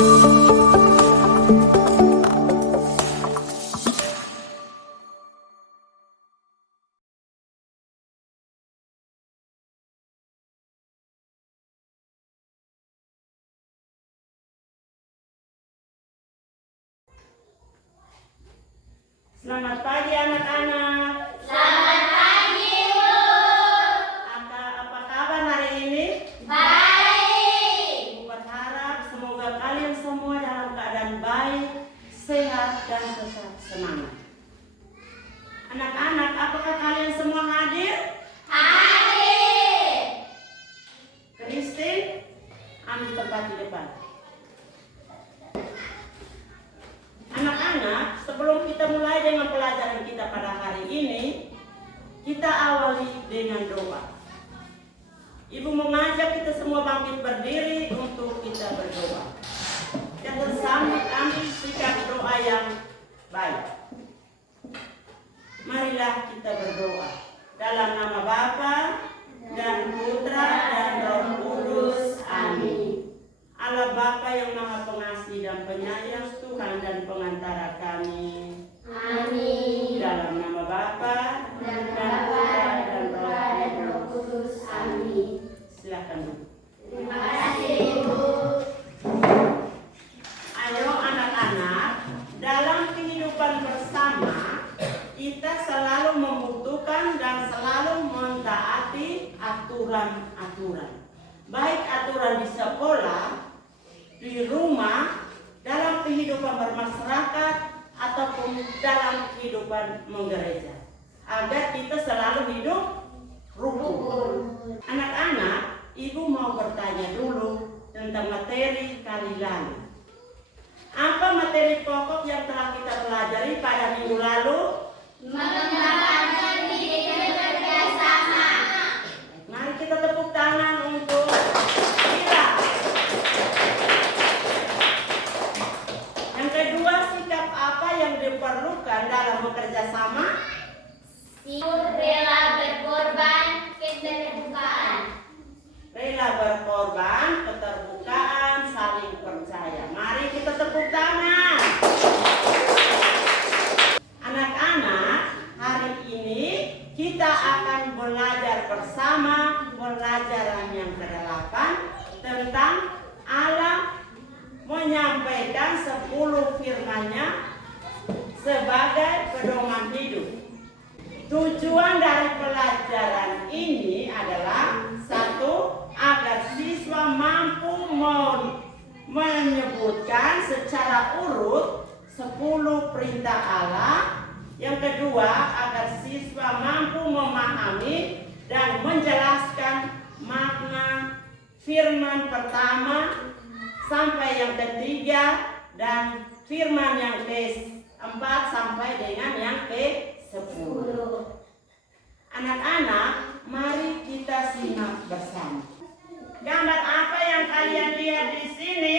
Selamat pagi anak-anak. Selamat pagi, Bu. Apa kabar hari ini? Baik. Ibu berharap semoga kalian semua dalam keadaan baik, sehat, dan tetap semangat. Anak-anak, apakah kalian semua hadir? Hadir. Christine, ambil tempat di depan. Anak-anak, sebelum kita mulai dengan pelajaran kita pada hari ini, kita awali dengan doa. Ibu mengajak kita semua bangkit berdiri untuk kita berdoa. Dan bersama ambil sikap doa yang baik. Marilah kita berdoa. Dalam nama Bapa dan Putra dan Roh Kudus. Amin. Allah Bapa yang Maha Pengasih dan Penyayang, Tuhan dan Pengantara kami. Amin. Dalam nama Bapa Dan Bapa dan Putra dan Roh Kudus. Amin. Silakan Bu. Terima kasih, Ibu. Ayo anak-anak, dalam kehidupan bersama kita selalu membutuhkan dan selalu mentaati aturan-aturan. Baik aturan di sekolah, di rumah, dalam kehidupan bermasyarakat, ataupun dalam kehidupan menggereja, agar kita selalu hidup rukun. Anak-anak, Ibu mau bertanya dulu tentang materi kali lalu. Apa materi pokok yang telah kita pelajari pada minggu lalu? Mengembangkan diri bekerjasama. Mari kita tepuk tangan untuk Ira. Yang kedua, sikap apa yang diperlukan dalam bekerja sama? Rela berkorban, keterbukaan. Rela berkorban, keterbukaan, saling percaya. Mari kita tepuk tangan. Anak-anak, hari ini kita akan belajar bersama pelajaran yang ke-8 tentang Allah menyampaikan 10 firman-Nya sebagai pedoman hidup. Tujuan dari pelajaran ini adalah satu, agar siswa mampu menyebutkan secara urut 10 perintah Allah. Yang kedua, agar siswa mampu memahami dan menjelaskan makna firman pertama sampai yang ketiga dan firman yang ke-4 sampai dengan yang ke-10. Anak-anak, mari kita simak bersama. Gambar apa yang kalian lihat di sini?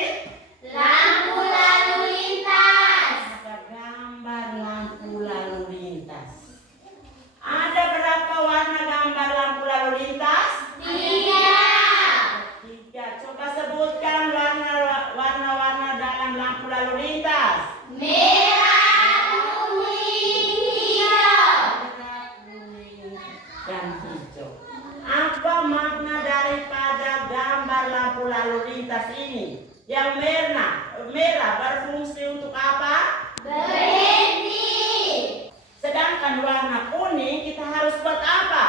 Lampu lalu lintas. Ada gambar lampu lalu lintas. Ada berapa warna gambar lampu lalu lintas? 3. 3. Coba sebutkan warna-warna dalam lampu lalu lintas. Merah, kuning, hijau. Merah, kuning, dan hijau. Apa makna daripada gambar lampu lalu lintas ini? Yang merah berfungsi untuk apa? Berhenti. Sedangkan warna kuning kita harus buat apa?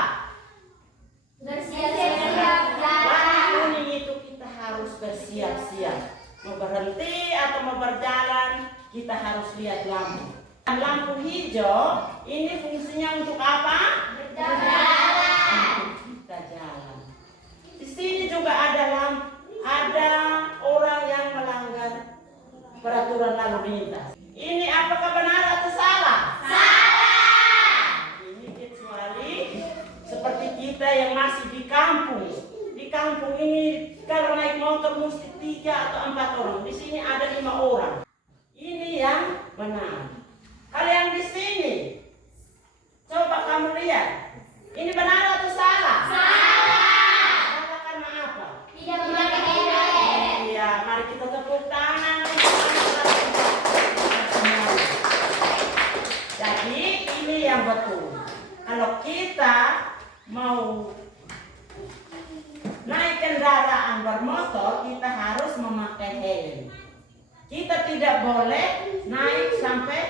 Bersiap-siap Warna jalan. kuning itu kita harus bersiap-siap. Mau berhenti atau mau berjalan, kita harus lihat lampu. Lampu hijau ini fungsinya untuk apa? Berjalan. Kita jalan. Di sini juga ada orang yang melanggar peraturan lalu lintas. Ini apakah benar atau salah? Salah. Ini kecuali seperti kita yang masih di kampung. Di kampung ini kalau naik motor mesti 3 atau 4 orang. Di sini ada 5 orang. Ini yang benar. Kalau yang di sini, coba kamu lihat. Ini benar atau salah? Salah. Salah karena apa? Tidak memakai helm. Iya, mari kita tepuk tangan kendaraan bermotor kita harus memakai helm. Kita tidak boleh naik sampai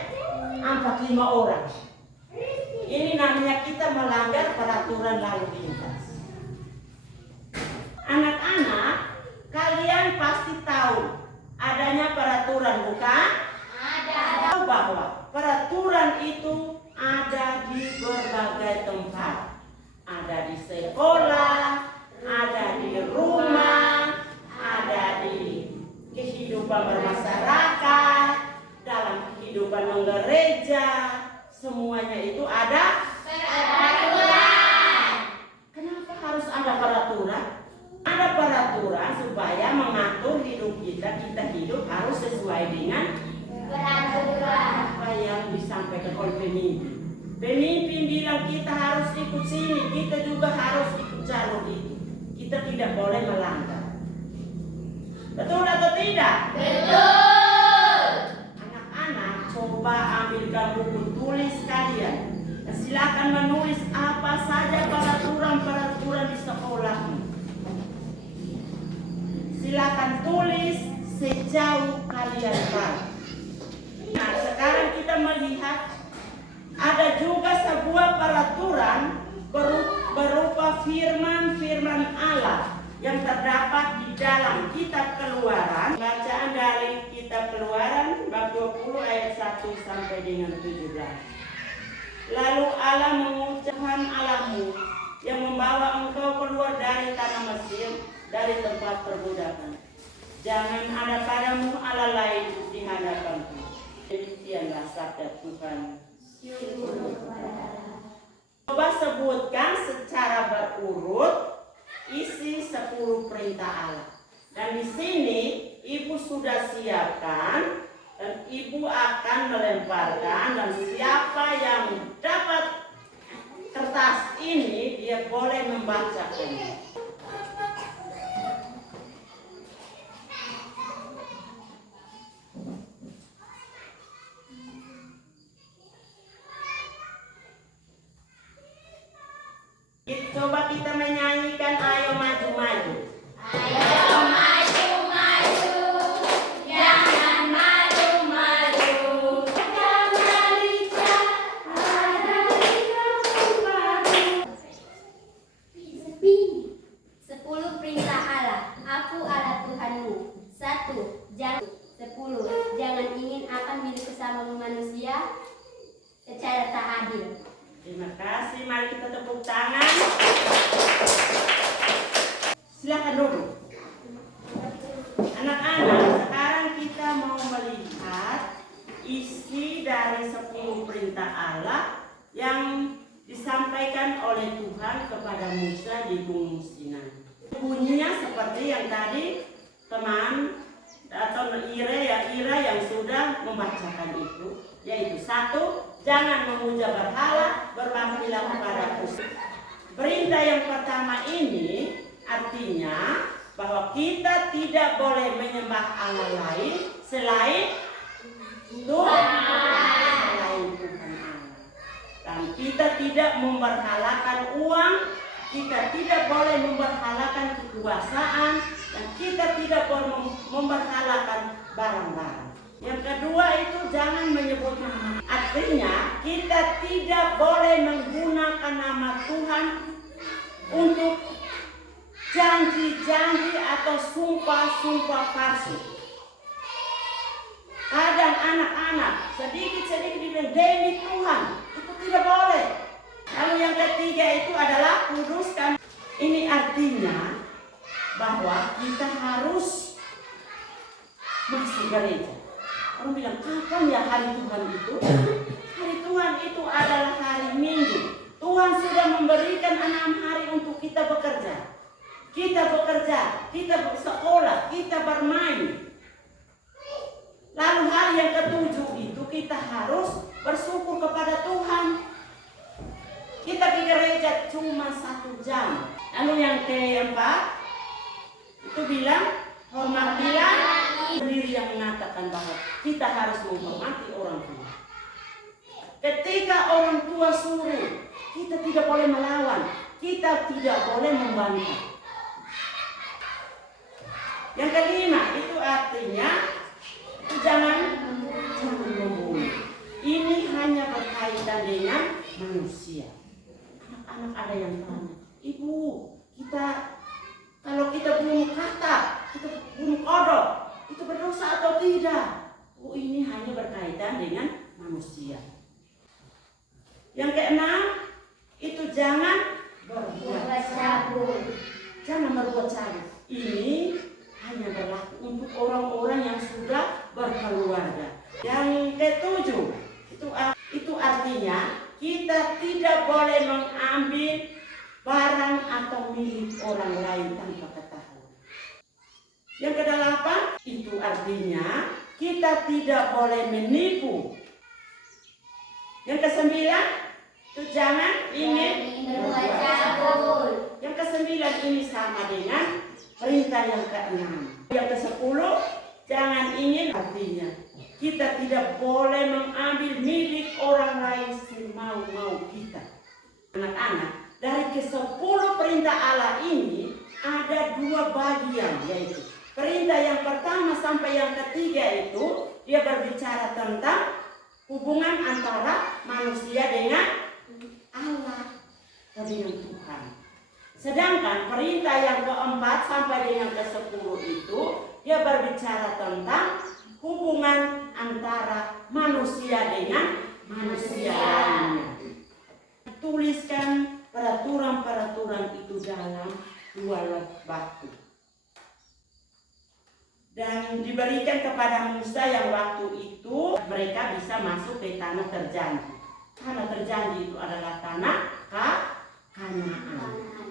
45 orang. Ini namanya kita melanggar peraturan lalu lintas. Anak-anak, kalian pasti tahu adanya peraturan, bukan? Ada. Bahwa peraturan itu ada di berbagai tempat. Ada di sekolah, ada di rumah, ada di kehidupan bermasyarakat, dalam kehidupan menggereja, semuanya itu ada peraturan. Kenapa harus ada peraturan? Ada peraturan supaya mengatur hidup kita. Kita hidup harus sesuai dengan peraturan apa yang disampaikan oleh pemimpin. Pemimpin bilang kita harus ikut sini, kita juga harus ikut jalur itu. Kita tidak boleh melanggar. Betul atau tidak? Betul. Anak-anak, coba ambilkan buku tulis kalian. Dan silakan menulis apa saja peraturan-peraturan di sekolahmu. Silakan tulis sejauh kalian tahu. Nah, sekarang kita melihat ada juga sebuah peraturan berupa firman-firman Allah yang terdapat di dalam kitab Keluaran. Bacaan dari kitab Keluaran bab 20 ayat 1 sampai dengan 17. Lalu Allah mengucapkan Allahmu yang membawa engkau keluar dari tanah Mesir, dari tempat perbudakan. Jangan ada padamu Allah lain di hadapanku. Demikianlah sabda Tuhan. Coba sebutkan secara berurut isi 10 perintah Allah. Dan di sini ibu sudah siapkan dan ibu akan melemparkan, dan siapa yang dapat kertas ini dia boleh membacakannya. Coba kita menyanyikan Ayo Maju-Maju. Ayo maju-maju, jangan malu-malu. Ada Rika, ada Rika baru. 10 perintah Allah. Aku Allah Tuhanmu. 1. Jangan 10. Jangan ingin akan milik sesama manusia secara tak adil. Terima kasih, mari kita tepuk tangan. Silakan duduk. Anak-anak, sekarang kita mau melihat isi dari 10 perintah Allah yang disampaikan oleh Tuhan kepada Musa di Gunung Sinai. Bunyinya seperti yang tadi teman atau Ira yang sudah membacakan itu, yaitu 1. Jangan memuja berhala, berbaktilah kepadaku. Perintah yang pertama ini artinya bahwa kita tidak boleh menyembah Allah lain selain Tuhan Allah. Dan kita tidak memberhalakan uang, kita tidak boleh memberhalakan kekuasaan, dan kita tidak boleh memberhalakan barang-barang. Yang kedua itu jangan menyebut nama. Artinya kita tidak boleh menggunakan nama Tuhan untuk janji-janji atau sumpah-sumpah palsu. Kadang anak-anak sedikit-sedikit dibilang demi Tuhan, itu tidak boleh. Lalu yang ketiga itu adalah kuduskan. Ini artinya bahwa kita harus masuk gereja. Orang bilang, kapan ya hari Tuhan itu? Hari Tuhan itu adalah hari Minggu. Tuhan sudah memberikan 6 hari untuk kita bekerja. Kita bekerja, kita bersekolah, kita bermain. Lalu hari yang ke-7 itu kita harus bersyukur kepada Tuhan. Kita ke gereja cuma 1 jam. Lalu yang keempat itu bilang, hormatilah sendiri, yang mengatakan bahwa kita harus menghormati orang tua. Ketika orang tua suruh, kita tidak boleh melawan, kita tidak boleh membantah. Yang kelima itu artinya jangan membunuh. Ini hanya berkaitan dengan manusia. Anak-anak ada yang tanya, ibu, kalau kita bunuh katak, kita bunuh kodok, itu berdosa atau tidak? Oh, ini hanya berkaitan dengan manusia. Yang keenam itu jangan berbuat cabul. Jangan berbuat cabul. Ini hanya berlaku untuk orang-orang yang sudah berkeluarga. Yang ketujuh itu artinya kita tidak boleh mengambil barang atau milik orang lain tanpa ketahuan. Yang kedelapan itu artinya kita tidak boleh menipu. Yang kesembilan itu jangan ingin berbuat cabul. Yang kesembilan ini sama dengan perintah yang keenam. Yang kesepuluh jangan ingin, artinya kita tidak boleh mengambil milik orang lain semau-mau kita. Anak-anak, dari ke-10 perintah Allah ini ada 2 bagian, yaitu perintah yang pertama sampai yang ketiga itu dia berbicara tentang hubungan antara manusia dengan Allah dan dengan Tuhan. Sedangkan perintah yang keempat sampai dengan ke-10 itu dia berbicara tentang hubungan antara manusia dengan manusia lainnya. Tuliskan peraturan-peraturan itu dalam 2 lot batu. Dan diberikan kepada Musa yang waktu itu mereka bisa masuk ke tanah terjanji. Tanah terjanji itu adalah tanah Kanaan.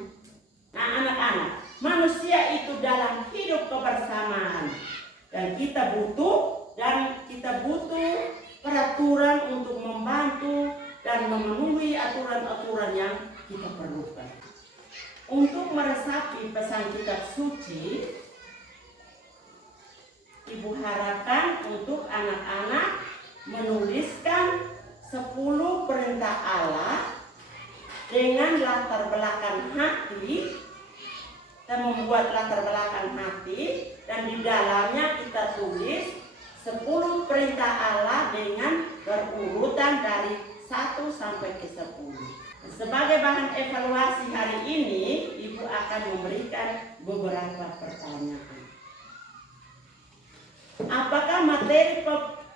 Nah, anak-anak, manusia itu dalam hidup kebersamaan. Dan kita butuh peraturan untuk membantu dan memenuhi aturan-aturan yang kita perlukan. Untuk meresapi pesan kitab suci, Ibu harapkan untuk anak-anak menuliskan 10 perintah Allah dengan latar belakang hati, dan membuat latar belakang hati, dan di dalamnya kita tulis 10 perintah Allah dengan berurutan dari 1 sampai ke 10. Sebagai bahan evaluasi hari ini, Ibu akan memberikan beberapa pertanyaan. Apakah materi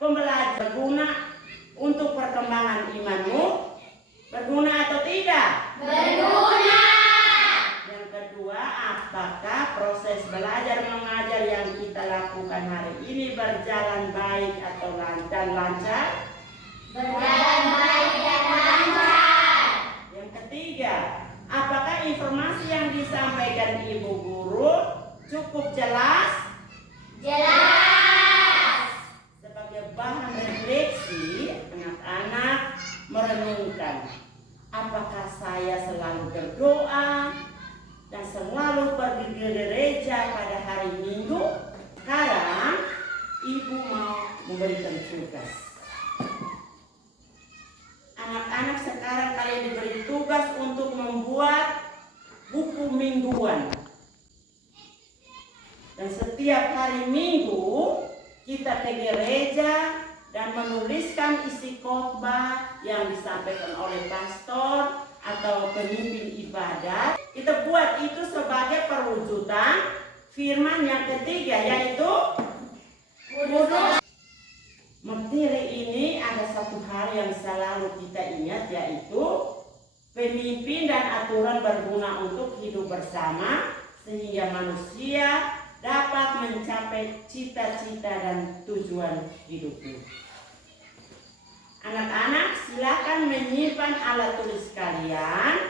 pembelajaran berguna untuk perkembangan imanmu? Berguna atau tidak? Berguna. Yang kedua, apakah proses belajar mengajar yang kita lakukan hari ini berjalan baik atau lancar? Berjalan baik dan lancar. Yang ketiga, apakah informasi yang disampaikan Ibu Guru cukup jelas? Jelas. Sebagai bahan refleksi, anak-anak merenungkan, apakah saya selalu berdoa dan selalu pergi ke gereja pada hari Minggu? Sekarang Ibu mau memberikan tugas. Anak-anak sekarang kalian diberi tugas untuk membuat buku mingguan. Dan setiap hari Minggu kita ke gereja dan menuliskan isi khotbah yang disampaikan oleh pastor atau pemimpin ibadat. Kita buat itu sebagai perwujudan firman yang ketiga, yaitu kudus. Materi ini ada satu hal yang selalu kita ingat, yaitu pemimpin dan aturan berguna untuk hidup bersama sehingga manusia dapat mencapai cita-cita dan tujuan hidupnya. Anak-anak, silakan menyimpan alat tulis kalian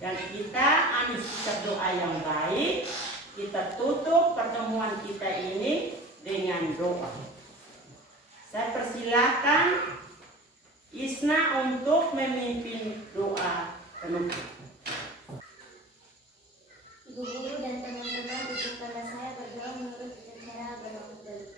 dan kita ambil sikap doa yang baik. Kita tutup pertemuan kita ini dengan doa. Saya persilakan Isna untuk memimpin doa penutup. Ibu guru dan teman-teman, izinkanlah saya berdoa menurut cara berdoa.